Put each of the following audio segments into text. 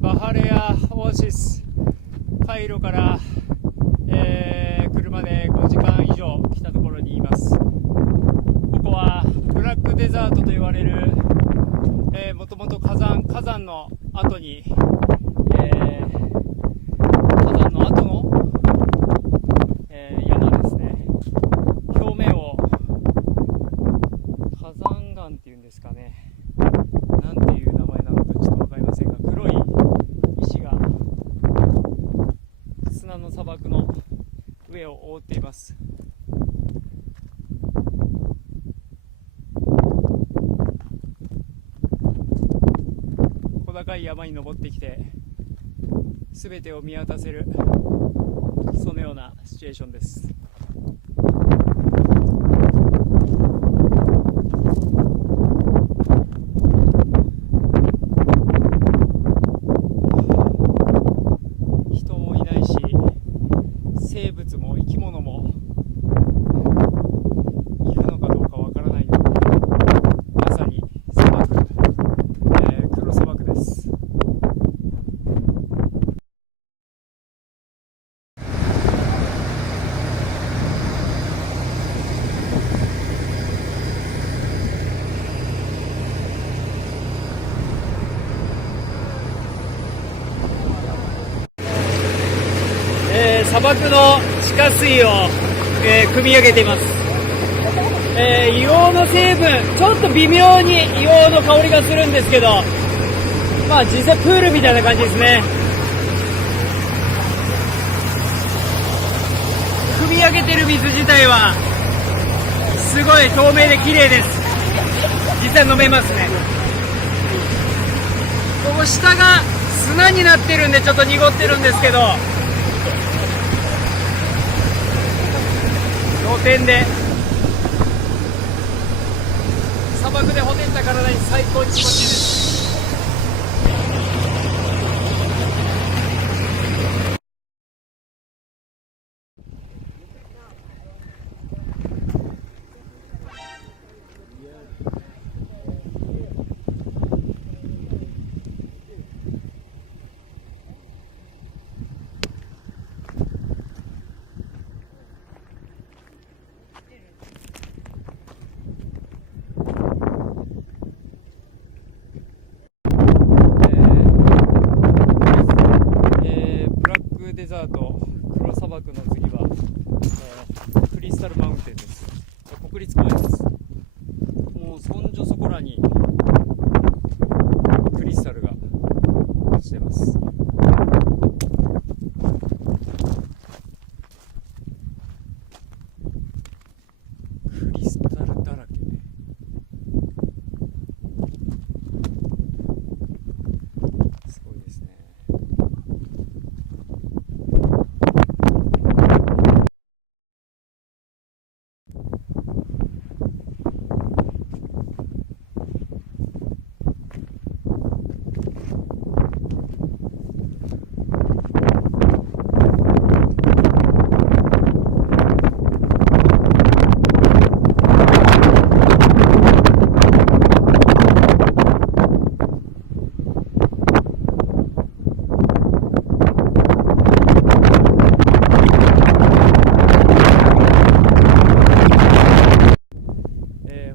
バハレアオアシスカイロから、車で5時間以上来たところにいます。ここはブラックデザートと言われる、もともと火山の後に、火山の後の、山ですね。表面を火山岩っていうんですかね、なんていう名前なのかちょっと分かりませんが、黒い石が砂の砂漠の上を覆っています。小高い山に登ってきて全てを見渡せる、そのようなシチュエーションです。人もいないし、生物も生き物もいるのかどうかわからないような、まさに砂漠、黒砂漠です。砂漠の地下水を、汲み上げています。硫黄の成分、ちょっと微妙に硫黄の香りがするんですけど、まあ実際プールみたいな感じですね。汲み上げてる水自体はすごい透明で綺麗です。実際飲めますね。ここ下が砂になってるんでちょっと濁ってるんですけど、露天で砂漠でほてった体に最高に気持ちいいです。デザート黒砂漠の次は、クリスタルマウンテンです。国立公園です。もうそんじょそこらにクリスタルが落ちてます。クリスタルだらけ。すごいですね。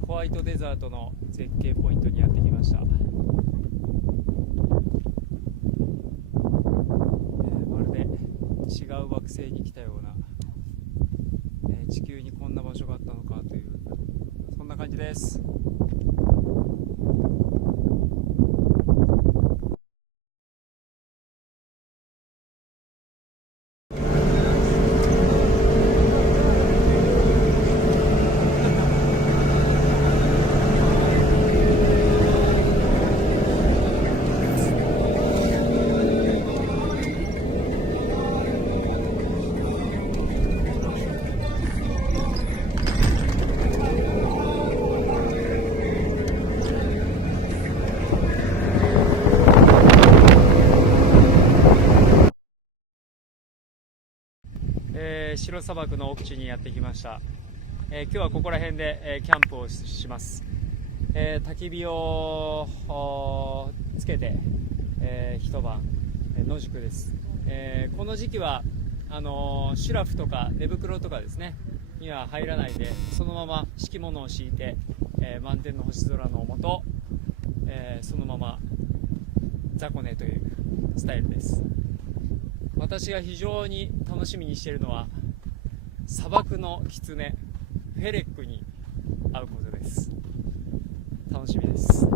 ホワイトデザートの絶景ポイントにやってきました。まるで違う惑星に来たような、地球にこんな場所があったのかという、そんな感じです。白砂漠の奥地にやってきました。今日はここら辺で、キャンプをします。焚き火をつけて、一晩、野宿です。この時期はシュラフとか寝袋とかですねには入らないで、そのまま敷物を敷いて、満天の星空の下、そのまま雑魚寝というスタイルです。私が非常に楽しみにしているのは砂漠のキツネフェレックに会うことです。楽しみです。